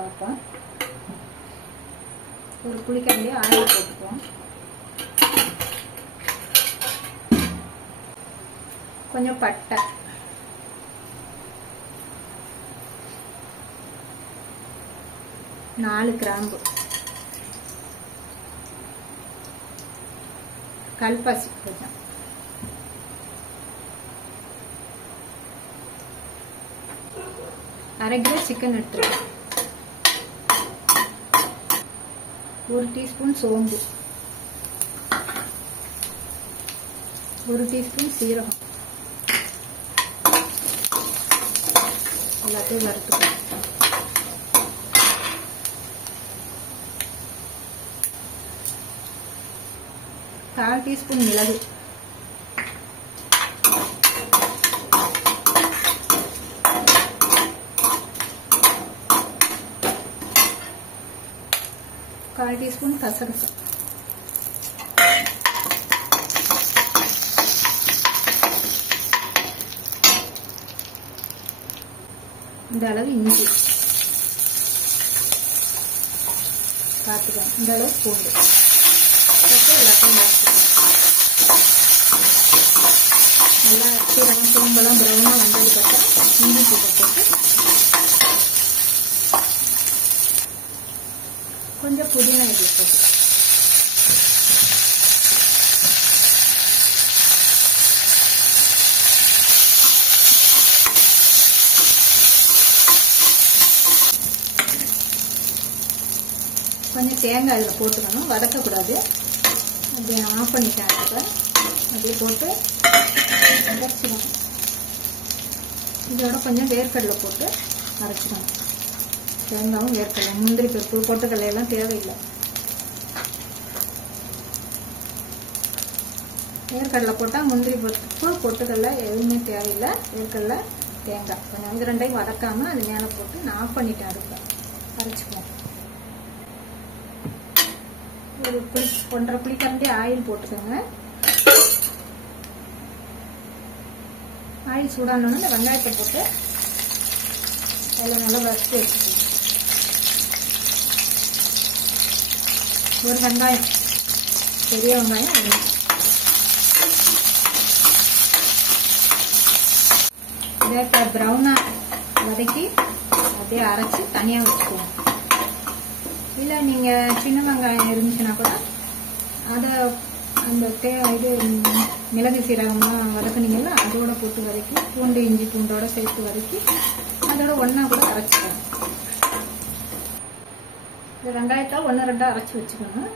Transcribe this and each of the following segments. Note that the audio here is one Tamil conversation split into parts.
பார்ப்போம். ஒரு புளிக்கரண்டி ஆயில் போட்டுக்குவோம். கொஞ்சம் பட்டை, நாலு கிராம்பு, கல்பாசி கொஞ்சம், அரை கிலோ சிக்கன் எடுத்துருக்கேன், 1 டீஸ்பூன் சோம்பு, 1 டீஸ்பூன் சீரகம், எல்லாத்தையும் வறுத்துக்கலாம். 1/4 டீஸ்பூன் மிளகு, 1/4 டீஸ்பூன் கசகசா, இந்த அளவு இஞ்சி பார்த்துக்கோங்க, இந்த அளவு பூண்டு எல்லாத்தையும் நல்லா சீரகம் சோம்பெல்லாம் ப்ரௌனாக வந்ததுக்கப்புறம் இஞ்சி பூட்டை போட்டு கொஞ்சம் புதினா இது போட்டு கொஞ்சம் தேங்காய் அதில் போட்டுக்கணும், வதக்கக்கூடாது. அப்படியே ஆஃப் பண்ணிட்டேன். அப்படியே போட்டு அரைச்சிக்கணும். இதோட கொஞ்சம் வேர்க்கடலை போட்டு அரைச்சிக்கணும். தேங்காயும் வேர்க்கடலை, முந்திரி பருப்பு, பொட்டுக்கடலை எல்லாம் தேவையில்லை. வேர்க்கடலை போட்டால் முந்திரி பருப்பு பொட்டுக்கடலை எதுவுமே தேவையில்லை. வேர்க்கடலை தேங்காய் கொஞ்சம் இது ரெண்டையும் வதக்காமல் அது மேலே போட்டு நான் ஆஃப் பண்ணிட்டேன். அடுப்பை அரைச்சிக்குவோம். ஒரு 1.5 புளிக்கரண்டி ஆயில் போட்டுக்கோங்க. ஆயில் சூடானோன்னு இந்த வெங்காயத்தை போட்டு அதில் நல்லா வறுத்து வச்சுக்கணும். ஒரு வெங்காயம், பெரிய வெங்காயம் ஒன்று. இதை இப்போ ப்ரௌனாக வதக்கி அப்படியே அரைச்சி தனியாக வச்சுக்குவோம். இல்லை நீங்கள் சின்ன வெங்காயம் இருந்துச்சுன்னா கூட அதை அந்த இது மிளகு சீரகமாக வதக்குனீங்கன்னா அதோட போட்டு வதக்கி பூண்டு இஞ்சி பூண்டோட சேர்த்து வதக்கி அதோட ஒன்றா கூட அரைச்சிக்கணும். இந்த வெங்காயத்தை 1-2 அரைச்சி வச்சுக்கணும்.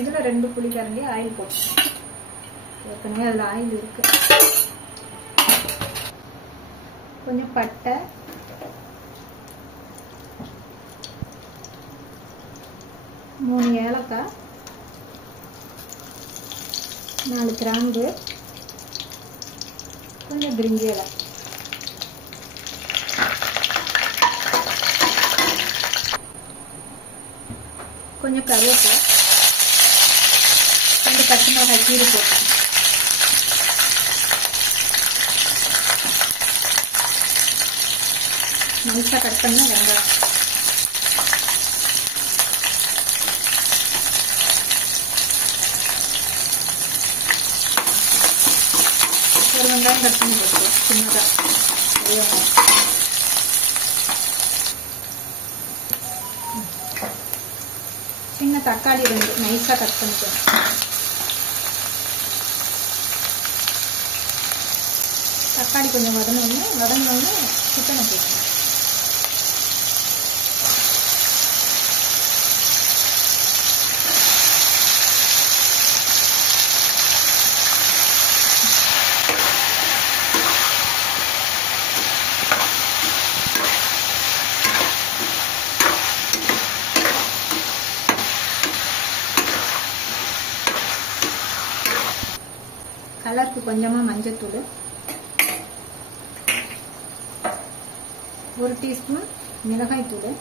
இதில் 2 புளிக்கரண்டி ஆயில் போட்டு ஏற்கனவே அதில் ஆயில் இருக்கு. கொஞ்சம் பட்டை, மூணு ஏலக்காய், 4 கிராம்பு, கொஞ்சம் பிரிஞ்சி இலை, கொஞ்சம் கருவேப்பிலை, 2 பச்சை மிளகாய் கீரை போட்டு நைஸாக கட் பண்ண வெங்காயம், ஒரு வெங்காயம் கட் பண்ணி போட்டுக்கலாம் சின்னதாக, பெரிய வெங்காயம். சின்ன தக்காளி 2 நைஸாக கட் பண்ணிக்கணும். தக்காளி கொஞ்சம் வதங்கினோன்னு சிக்கனை போட்டுக்கணும். கலருக்கு கொஞ்சமாக மஞ்சத்தூள், 1 டீஸ்பூன் மிளகாய் தூள்,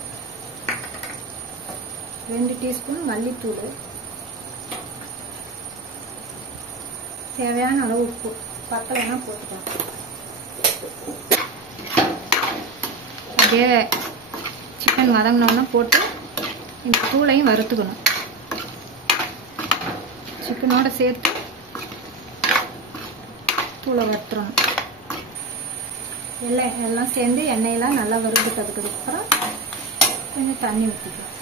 2 டீஸ்பூன் மல்லித்தூள், தேவையான அளவு உப்பு, பத்தலைன்னா போட்டுக்கலாம். அப்படியே சிக்கன் சிக்கன் வதங்கினோன்னா போட்டு இந்த தூளையும் வறுத்துக்கணும். சிக்கனோட சேர்த்து தூளை வறுத்துறணும். எல்லாம் சேர்ந்து எண்ணெயெல்லாம் நல்லா வறுத்துட்டதுக்கு அப்புறம் கொஞ்சம் தண்ணி ஊற்றிக்கலாம்.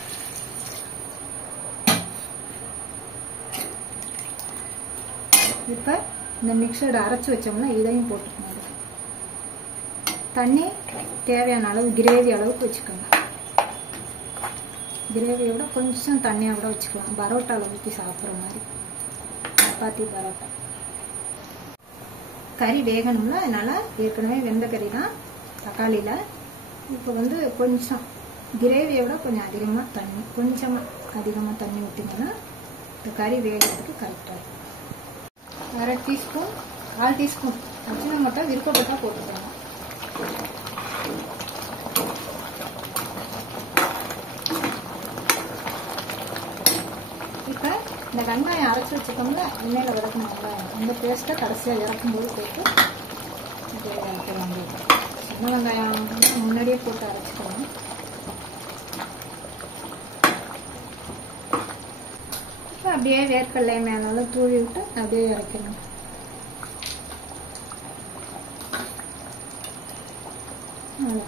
இப்போ இந்த மிக்சர்டு அரைச்சி வச்சோம்னா இதையும் போட்டுக்கணும். தண்ணி தேவையான அளவு கிரேவி அளவுக்கு வச்சுக்கோங்க. கிரேவியோட கொஞ்சம் தண்ணியாக கூட வச்சுக்கலாம். பரோட்டாவில் ஊற்றி சாப்பிட்ற மாதிரி, சப்பாத்தி பரோட்டா. கறி வேகணும்ல, அதனால ஏற்கனவே வெந்த கறி தான் தக்காளியில். இப்போ கொஞ்சம் கிரேவியோட கொஞ்சம் அதிகமாக தண்ணி ஊற்றிங்கன்னா இந்த கறி வேகிறதுக்கு கரெக்டாக இருக்கும். 1/2 டீஸ்பூன் 1/4 டீஸ்பூன் அஜினமோட்டோ விருப்பப்பட்டால் போட்டுக்கலாம். இப்போ இந்த வெங்காயம் அரைச்சி வச்சுக்கோங்க. எண்ணெயில் வதக்கணும் வெங்காயம். இந்த பேஸ்ட்டை கடைசியாக இறக்கும்போது போட்டு இறக்க வேண்டியது. சின்ன வெங்காயம் முன்னாடியே போட்டு அரைச்சிக்கணும். இப்போ அப்படியே வேர்க்கடலை மேலால தூவி விட்டு அப்படியே இறக்கணும். அவ்வளோ